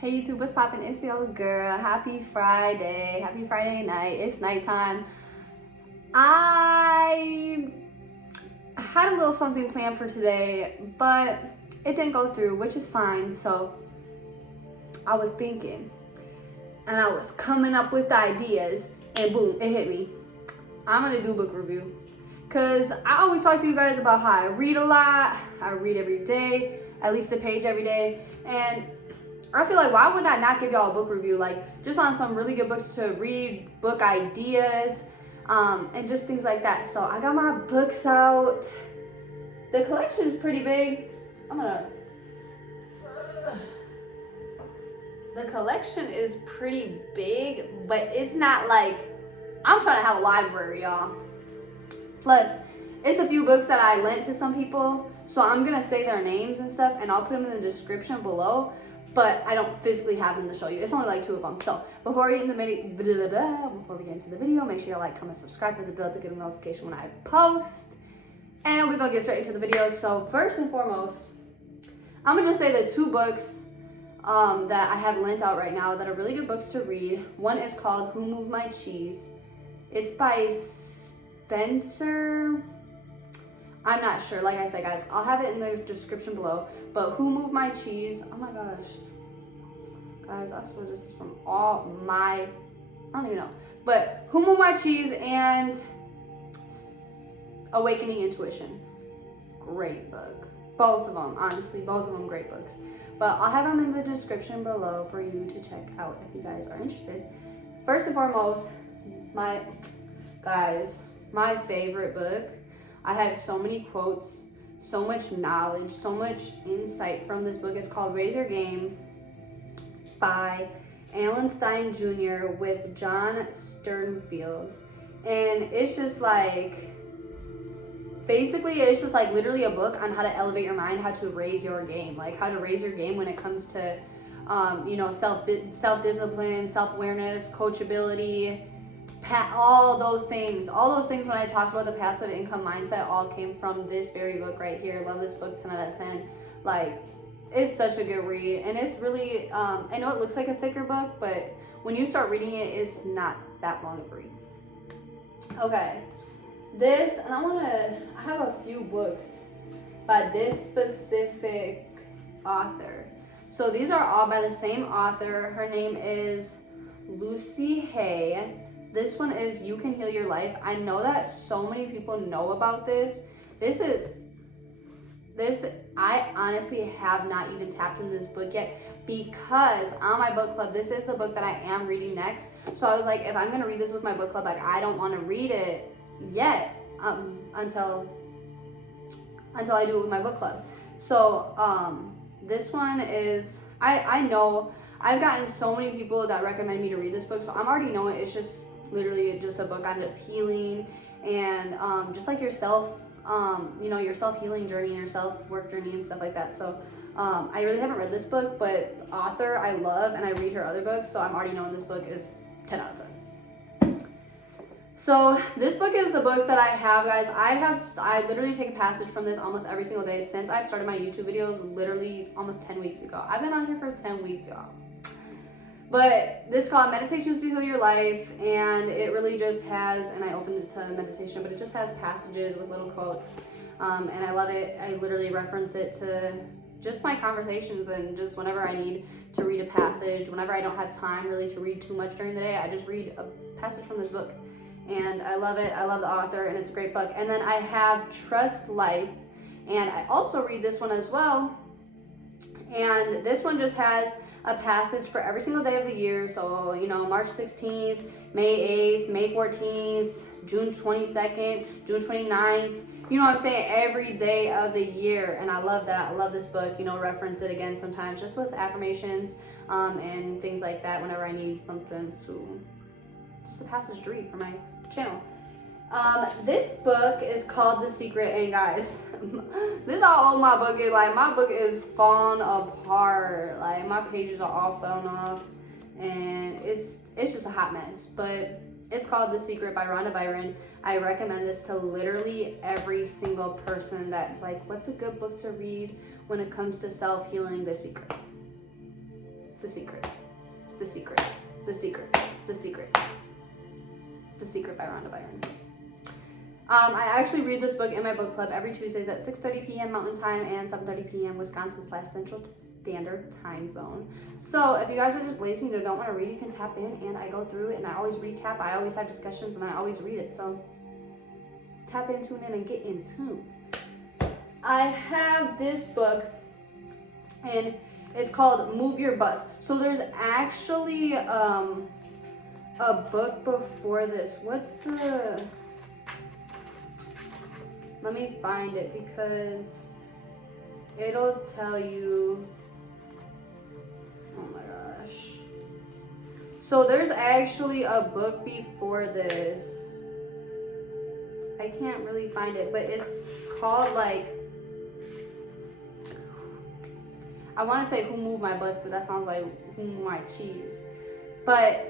Hey YouTube, what's poppin'? It's your girl. Happy Friday. Happy Friday night. It's nighttime. I had a little something planned for today, but it didn't go through, which is fine. So I was thinking and I was coming up with ideas and boom, it hit me. I'm gonna do a book review. Cause I always talk to you guys about how I read a lot. I read every day, at least a page every day. And I feel like, why would I not give y'all a book review? Like, just on some really good books to read, book ideas, and just things like that. So I got my books out. The collection is pretty big. The collection is pretty big, but it's not like, I'm trying to have a library, y'all. Plus, it's a few books that I lent to some people, so I'm gonna say their names and stuff, and I'll put them in the description below. But I don't physically have them to show you. It's only like 2 of them. So before we get into the video, make sure you like, comment, subscribe, hit the bell to get a notification when I post. And we're gonna get straight into the video. So first and foremost, I'm gonna just say the 2 books that I have lent out right now that are really good books to read. One is called Who Moved My Cheese? It's by Spencer. I'm not sure. Like I said, guys, I'll have it in the description below. But Who Moved My Cheese? Oh my gosh. Guys, I swear this is from all my, I don't even know. But Who Moved My Cheese and Awakening Intuition. Great book. Both of them, honestly, both of them great books. But I'll have them in the description below for you to check out if you guys are interested. First and foremost, my favorite book. I have so many quotes, so much knowledge, so much insight from this book. It's called Raise Your Game by Alan Stein Jr. with John Sternfield. And it's just like, basically it's just like literally a book on how to elevate your mind, how to raise your game, like how to raise your game when it comes to, self-discipline, self-awareness, coachability, all those things when I talked about the passive income mindset all came from this very book right here. Love this book, 10 out of 10. Like, it's such a good read, and it's really I know it looks like a thicker book, but when you start reading it, it's not that long of a read. Okay, this, and I have a few books by this specific author. So these are all by the same author. Her name is Lucy Hay. This one is You Can Heal Your Life. I know that so many people know about this. I honestly have not even tapped into this book yet because on my book club, this is the book that I am reading next. So I was like, if I'm gonna read this with my book club, like I don't want to read it yet until I do it with my book club. So this one is, I know I've gotten so many people that recommend me to read this book, so I'm already knowing it's just literally just a book on just healing and just like yourself, your self-healing journey and your self-work journey and stuff like that. So I really haven't read this book, but the author I love and I read her other books, so I'm already knowing this book is 10 out of 10. So this book is the book that I have, guys. I literally take a passage from this almost every single day since I've started my YouTube videos, literally almost 10 weeks ago. I've been on here for 10 weeks, y'all. But this is called Meditations to Heal Your Life, and it really just has, and I opened it to meditation, but it just has passages with little quotes, and I love it. I literally reference it to just my conversations, and just whenever I need to read a passage, whenever I don't have time really to read too much during the day, I just read a passage from this book, and I love it. I love the author, and it's a great book. And then I have Trust Life, and I also read this one as well, and this one just has a passage for every single day of the year. So, March 16th, May 8th, May 14th, June 22nd, June 29th, you know what I'm saying? Every day of the year. And I love that. I love this book, reference it again sometimes just with affirmations and things like that whenever I need something to, just a passage to read for my channel. This book is called The Secret, and guys, this is how old my book is. Like, my book is falling apart. Like, my pages are all falling off, and it's just a hot mess. But it's called The Secret by Rhonda Byron. I recommend this to literally every single person that's like, what's a good book to read when it comes to self-healing? The Secret. The Secret. The Secret. The Secret. The Secret. The Secret by Rhonda Byrne. I actually read this book in my book club every Tuesdays at 6:30 p.m. Mountain Time and 7:30 p.m. Wisconsin/Central Standard Time Zone. So if you guys are just lazy and don't want to read, you can tap in, and I go through it, and I always recap. I always have discussions, and I always read it. So tap in, tune in, and get in tune. I have this book, and it's called Move Your Bus. So there's actually a book before this. What's the... Let me find it because it'll tell you. Oh my gosh. So there's actually a book before this. I can't really find it, but it's called like, I want to say Who Moved My Bus, but that sounds like Who Moved My Cheese. But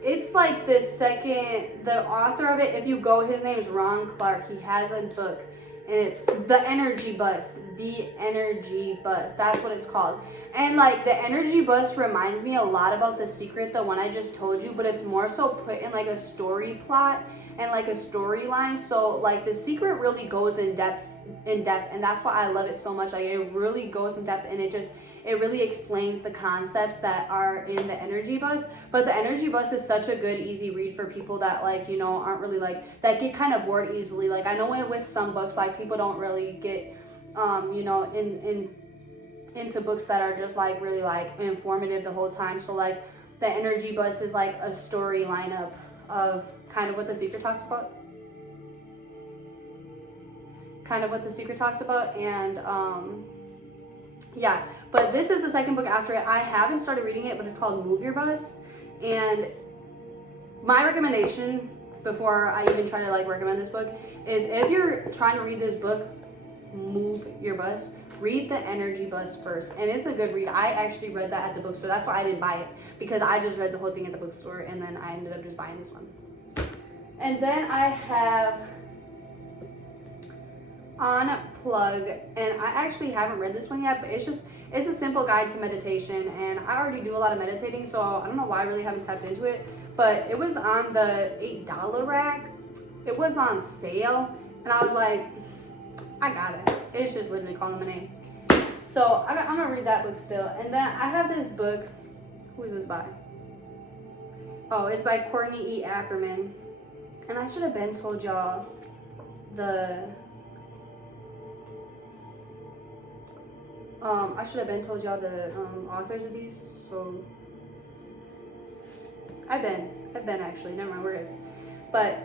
it's like the author of it, if you go, his name's Ron Clark. He has a book, and it's The Energy Bus. The Energy Bus. That's what it's called. And like The Energy Bus reminds me a lot about The Secret, the one I just told you, but it's more so put in like a story plot and like a storyline. So like The Secret really goes in depth, and that's why I love it so much. Like it really goes in depth, and it really explains the concepts that are in The Energy Bus. But The Energy Bus is such a good, easy read for people that like, you know, aren't really like, that get kind of bored easily. Like I know with some books, like people don't really get, you know, into books that are just like really like informative the whole time. So like The Energy Bus is like a story lineup of kind of what The Secret talks about. And yeah, but this is the second book after it. I haven't started reading it, but it's called Move Your Bus. And my recommendation before I even try to like recommend this book is, if you're trying to read this book, Move Your Bus, read The Energy Bus first. And it's a good read. I actually read that at the bookstore. That's why I didn't buy it, because I just read the whole thing at the bookstore, and then I ended up just buying this one. And then I have Unplug, and I actually haven't read this one yet, but it's a simple guide to meditation, and I already do a lot of meditating, so I don't know why I really haven't tapped into it, but it was on the $8 rack. It was on sale, and I was like, I got it. It's just literally calling my name. So I'm gonna read that book still. And then I have this book. Who is this by? Oh, it's by Courtney E. Ackerman, and I should have been told y'all the authors of these, so I've been actually, never mind, we're good. But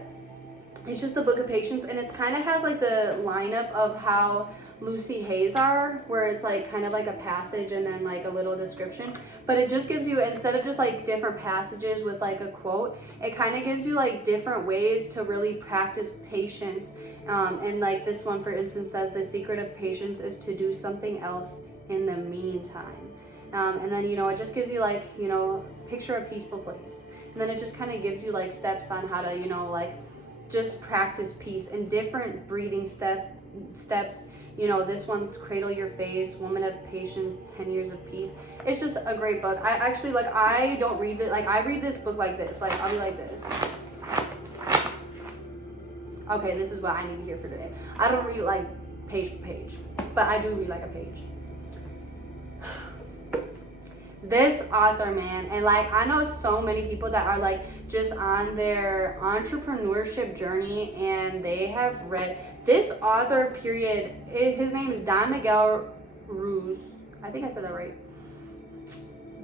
it's just the Book of Patience, and it's kind of has like the lineup of how Lucy Hayes are, where it's like kind of like a passage and then like a little description, but it just gives you, instead of just like different passages with like a quote, it kind of gives you like different ways to really practice patience. And like this one, for instance, says the secret of patience is to do something else in the meantime. And then, you know, it just gives you like, you know, picture a peaceful place. And then it just kind of gives you like steps on how to, you know, like just practice peace and different breathing steps. You know, this one's Cradle Your Face, Woman of Patience, 10 Years of Peace. It's just a great book. I actually, like, I don't read it, like, I read this book like this. Like, I'll be like this. Okay, this is what I need to hear for today. I don't read, like, page for page, but I do read, like, a page. This author, man, and, like, I know so many people that are, like, just on their entrepreneurship journey, and they have read this author, period. His name is Don Miguel Ruiz. I think I said that right.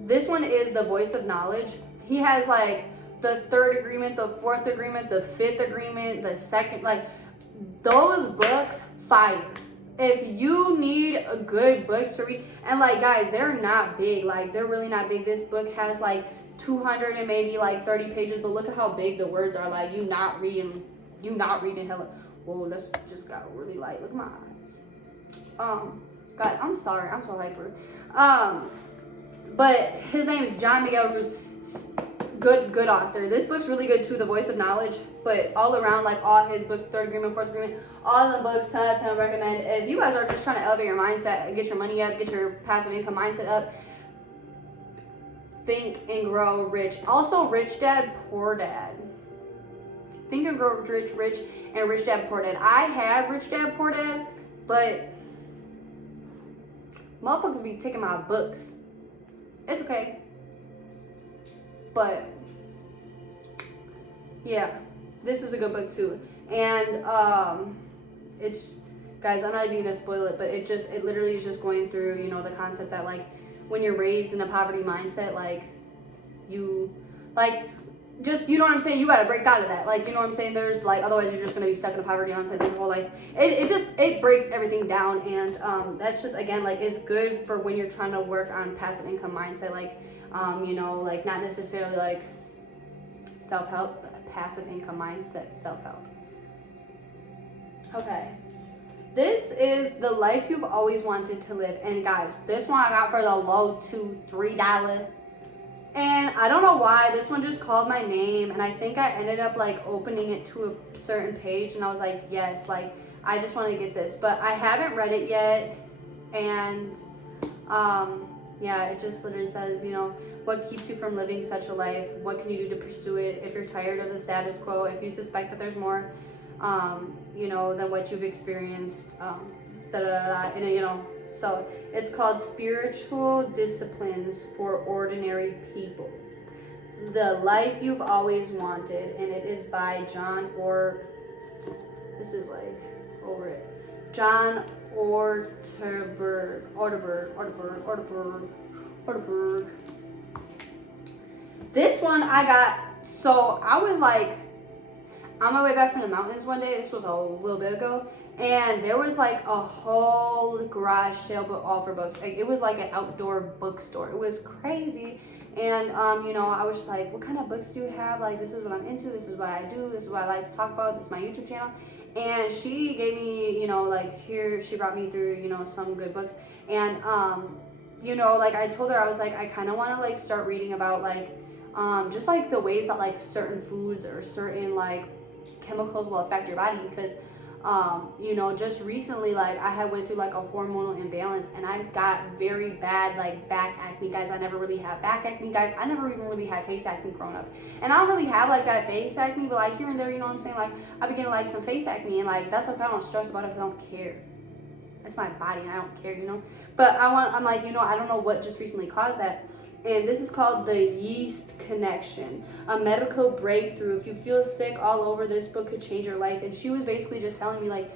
This one is The Voice of Knowledge. He has like the third agreement, the fourth agreement, the fifth agreement, the second, like those books, fire. If you need a good books to read, and like guys, they're not big, like they're really not big. This book has like 200 and maybe like 30 pages, but look at how big the words are. Like you not reading hella. Whoa, that's just got really light. Look at my eyes. God, I'm sorry. I'm so hyper. But his name is John Miguel Ruiz. Good author. This book's really good too, The Voice of Knowledge. But all around, like all his books, third agreement, fourth agreement, all the books, 10 out of 10 recommend. If you guys are just trying to elevate your mindset, get your money up, get your passive income mindset up, Think and Grow Rich. Also, Rich Dad, Poor Dad. Think and Grow Rich, and Rich Dad, Poor Dad. I have Rich Dad, Poor Dad, but motherfuckers be taking my books. It's okay. But yeah, this is a good book too. And it's, guys, I'm not even gonna spoil it, but it literally is just going through, you know, the concept that like when you're raised in a poverty mindset, like you like just, you know what I'm saying, you gotta break out of that. Like, you know what I'm saying? There's like, otherwise you're just gonna be stuck in a poverty mindset your whole life. It breaks everything down, and that's just, again, like, it's good for when you're trying to work on passive income mindset, like, you know, like not necessarily like self-help, but passive income mindset, self-help. Okay. This is The Life You've Always Wanted to Live. And guys, this one I got for the low $2-3. And I don't know why, this one just called my name, and I think I ended up like opening it to a certain page, and I was like, yes, like I just want to get this, but I haven't read it yet. And yeah, it just literally says, you know, what keeps you from living such a life? What can you do to pursue it? If you're tired of the status quo, if you suspect that there's more, you know, than what you've experienced, and you know. So it's called Spiritual Disciplines for Ordinary People. The Life You've Always Wanted, and it is by John this is like over it. John Ortberg. This one I got, so I was like on my way back from the mountains one day, this was a little bit ago, and there was like a whole garage sale but all for books. Like, it was like an outdoor bookstore. It was crazy. And you know, I was just like, what kind of books do you have? Like, this is what I'm into, this is what I do, this is what I like to talk about, this is my YouTube channel. And she gave me, you know, like, here, she brought me through, you know, some good books. And you know, like, I told her, I was like, I kind of want to like start reading about like just like the ways that like certain foods or certain like chemicals will affect your body, because you know, just recently, like, I had went through like a hormonal imbalance, and I got very bad like back acne, guys. I never really had back acne, guys. I never even really had face acne growing up, and I don't really have like that face acne, but like here and there, you know what I'm saying, like I begin to like some face acne, and like that's okay. I don't stress about it because I don't care. It's my body and I don't care, you know. But I'm like, you know, I don't know what just recently caused that. And this is called The Yeast Connection, a medical breakthrough. If you feel sick all over, this book could change your life. And she was basically just telling me, like,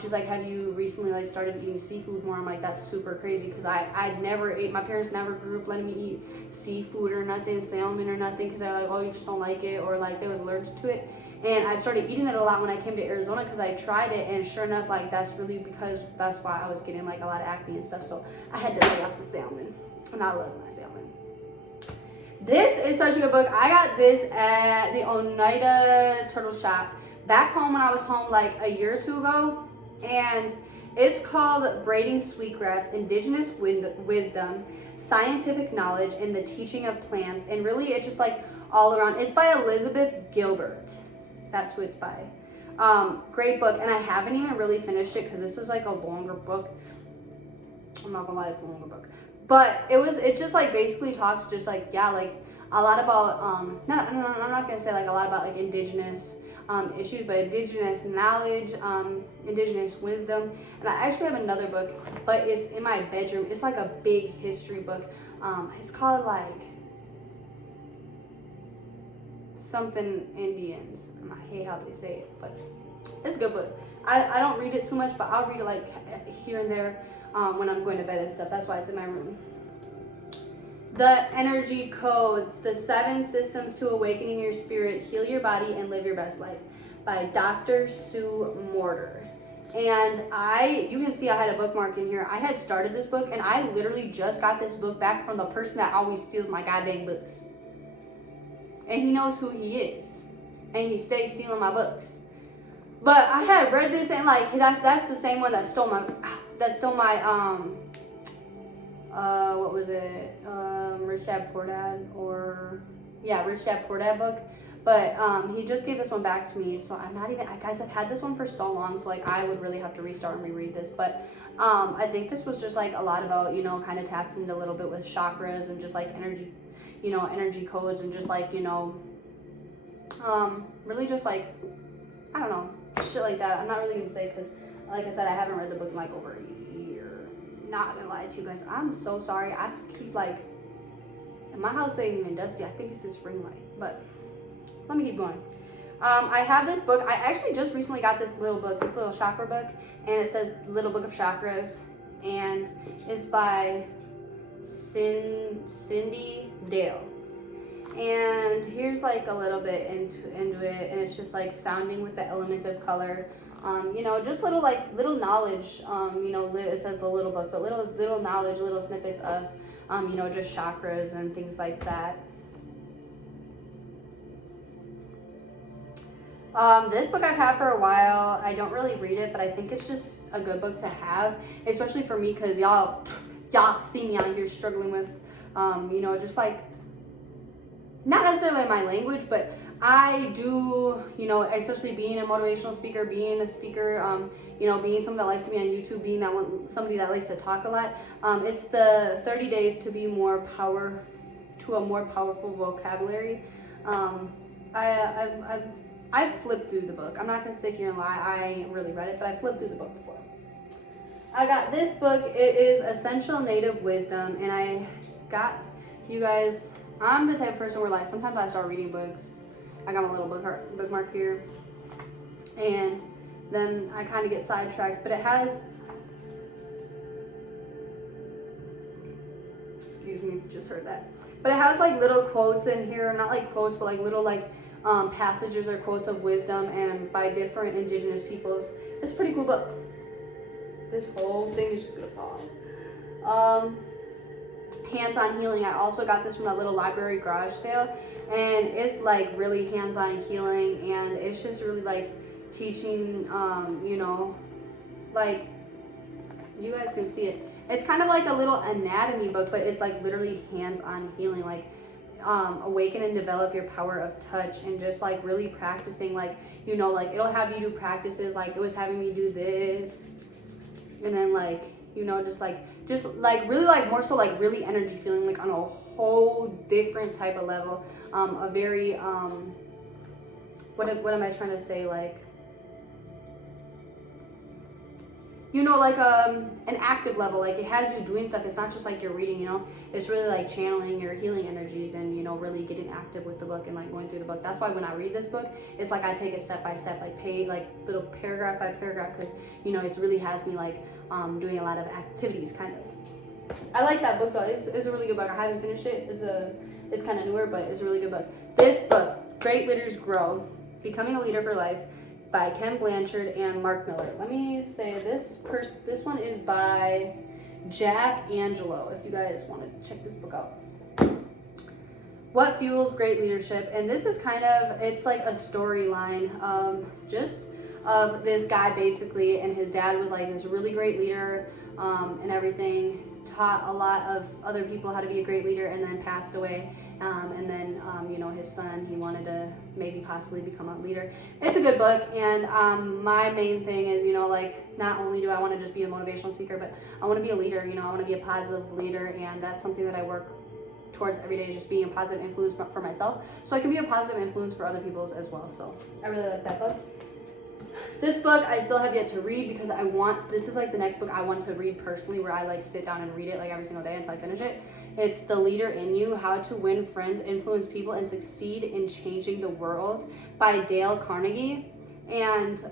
she's like, have you recently, like, started eating seafood more? I'm like, that's super crazy, because I never ate, my parents never grew up letting me eat seafood or nothing, salmon or nothing, because they're like, oh, you just don't like it, or, like, they was allergic to it. And I started eating it a lot when I came to Arizona, because I tried it, and sure enough, like, that's really because that's why I was getting, like, a lot of acne and stuff. So I had to lay off the salmon, and I love my salmon. This is such a good book. I got this at the Oneida Turtle Shop back home when I was home like a year or two ago. And it's called Braiding Sweetgrass, Indigenous Wisdom, Scientific Knowledge, and the Teaching of Plants. And really, it's just like all around. It's by Elizabeth Gilbert. That's who it's by. Great book. And I haven't even really finished it because this is like a longer book. I'm not gonna lie, it's a longer book. But it just like basically talks just like, yeah, like a lot about, I'm not gonna say like a lot about like indigenous issues, but indigenous knowledge, indigenous wisdom. And I actually have another book, but it's in my bedroom. It's like a big history book. It's called like something Indians. I hate how they say it, but it's a good book. I don't read it too much, but I'll read it like here and there. When I'm going to bed and stuff. That's why it's in my room. The Energy Codes, the 7 Systems to Awakening Your Spirit, Heal Your Body, and Live Your Best Life by Dr. Sue Morter. And you can see I had a bookmark in here. I had started this book, and I literally just got this book back from the person that always steals my goddamn books. And he knows who he is. And he stays stealing my books. But I had read this, and like, that's the same one that stole my what was it? Rich Dad Poor Dad, Rich Dad Poor Dad book. But he just gave this one back to me, so I'm not even, guys, I've had this one for so long, so like I would really have to restart and reread this. But I think this was just like a lot about, you know, kind of tapped into a little bit with chakras and just like energy, you know, energy codes, and just like, you know, really just like, I don't know, shit like that. I'm not really gonna say, because like I said, I haven't read the book in like over a year. Not gonna lie to you guys, I'm so sorry. I keep like, and my house ain't even dusty. I think it's this ring light, but let me keep going. I have this book. I actually just recently got this little book, this little chakra book, and it says Little Book of Chakras, and it's by Cindy Dale. And here's like a little bit into it, and it's just like sounding with the element of color. You know, just little knowledge. You know, it says the little book, but little knowledge, little snippets of you know, just chakras and things like that. This book I've had for a while. I don't really read it, but I think it's just a good book to have, especially for me, because y'all see me out here struggling with, you know, just like, not necessarily my language, but I do, you know, especially being a motivational speaker, being a speaker, you know, being someone that likes to be on YouTube, being that one, somebody that likes to talk a lot. It's the 30 days to be a more powerful vocabulary. I've flipped through the book. I'm not gonna sit here and lie. I ain't really read it, but I flipped through the book before. I got this book. It is Essential Native Wisdom, and I got, you guys, I'm the type of person where like sometimes I start reading books. I got my little bookmark here, and then I kind of get sidetracked. But it has, excuse me if you just heard that. But it has like little quotes in here, not like quotes, but like little like passages or quotes of wisdom, and by different indigenous peoples. It's a pretty cool book. This whole thing is just gonna fall off. Hands-on healing. I also got this from that little library garage sale, and it's like really hands-on healing, and it's just really like teaching, you know, like you guys can see it. It's kind of like a little anatomy book, but it's like literally hands-on healing, like awaken and develop your power of touch, and just like really practicing, like, you know, like it'll have you do practices, like it was having me do this, and then like, you know, just like really like more so like really energy feeling, like on a whole different type of level, a very what am I trying to say, like, you know, like an active level, like it has you doing stuff. It's not just like you're reading, you know, it's really like channeling your healing energies, and, you know, really getting active with the book and like going through the book. That's why when I read this book, it's like I take it step by step, like like little paragraph by paragraph, because, you know, it really has me like doing a lot of activities, kind of. I like that book though. It's a really good book. I haven't finished it. It's kind of newer, but it's a really good book. This book, Great Leaders Grow, Becoming a Leader for Life, by Ken Blanchard and Mark Miller. Let me say this one is by Jack Angelo, if you guys want to check this book out. What Fuels Great Leadership? And this is kind of, it's like a storyline, just of this guy basically, and his dad was like this really great leader, and everything, taught a lot of other people how to be a great leader, and then passed away. And then, you know, his son, he wanted to maybe possibly become a leader. It's a good book, and my main thing is, you know, like, not only do I want to just be a motivational speaker, but I want to be a leader, you know, I want to be a positive leader, and that's something that I work towards every day, just being a positive influence for myself, so I can be a positive influence for other people as well. So I really like that book. This book I still have yet to read, because this is like the next book I want to read personally, where I like sit down and read it like every single day until I finish it. It's The Leader in You, How to Win Friends, Influence People, and Succeed in Changing the World, by Dale Carnegie. And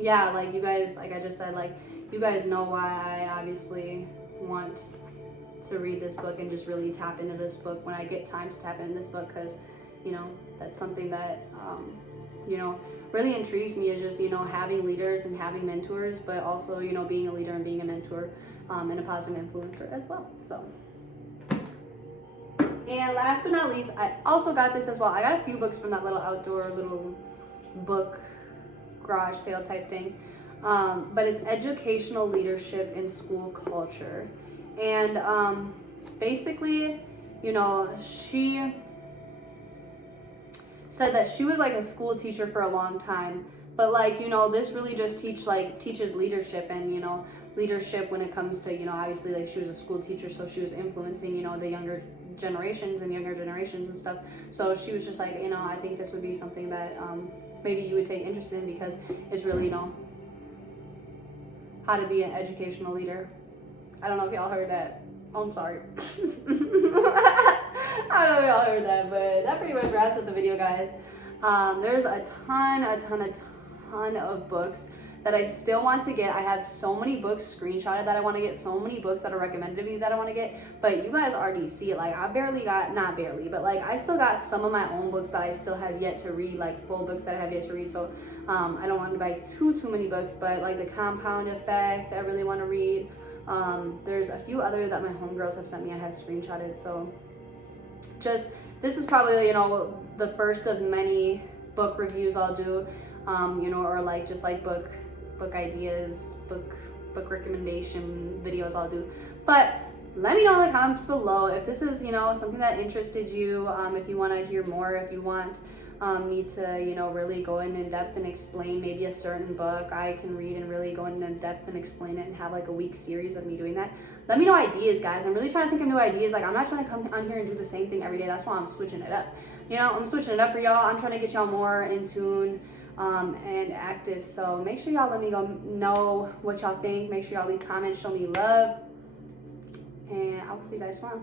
yeah, like you guys, like I just said, like you guys know why I obviously want to read this book and just really tap into this book when I get time to tap into this book, because, you know, that's something that you know, really intrigues me, is just, you know, having leaders and having mentors, but also, you know, being a leader and being a mentor, and a positive influencer as well. So, and last but not least, I also got this as well. I got a few books from that little outdoor little book garage sale type thing, but it's Educational Leadership in School Culture. And basically, you know, said that she was like a school teacher for a long time, but like, you know, this really just teaches leadership, and, you know, leadership when it comes to, you know, obviously like she was a school teacher, so she was influencing, you know, the younger generations and stuff. So she was just like, you know, I think this would be something that maybe you would take interest in, because it's really, you know, how to be an educational leader. I don't know if y'all heard that. Oh, I'm sorry. I don't know if y'all heard that, but that pretty much wraps up the video, guys. There's a ton of books that I still want to get. I have so many books screenshotted that I want to get, so many books that are recommended to me that I want to get, but you guys already see it. Like, I not barely, but like I still got some of my own books that I still have yet to read, like full books that I have yet to read. So I don't want to buy too many books, but like The Compound Effect, I really want to read. There's a few other that my homegirls have sent me, I have screenshotted. So just, this is probably, you know, the first of many book reviews I'll do, you know, or like just like book ideas, book recommendation videos I'll do. But let me know in the comments below if this is, you know, something that interested you, if you want to hear more, if you want me to, you know, really go in depth and explain maybe a certain book I can read and really go in depth and explain it and have like a week series of me doing that. Let me know ideas, guys. I'm really trying to think of new ideas. Like, I'm not trying to come on here and do the same thing every day. That's why I'm switching it up. You know, I'm switching it up for y'all. I'm trying to get y'all more in tune and active. So make sure y'all let me know what y'all think. Make sure y'all leave comments, show me love, and I will see you guys tomorrow.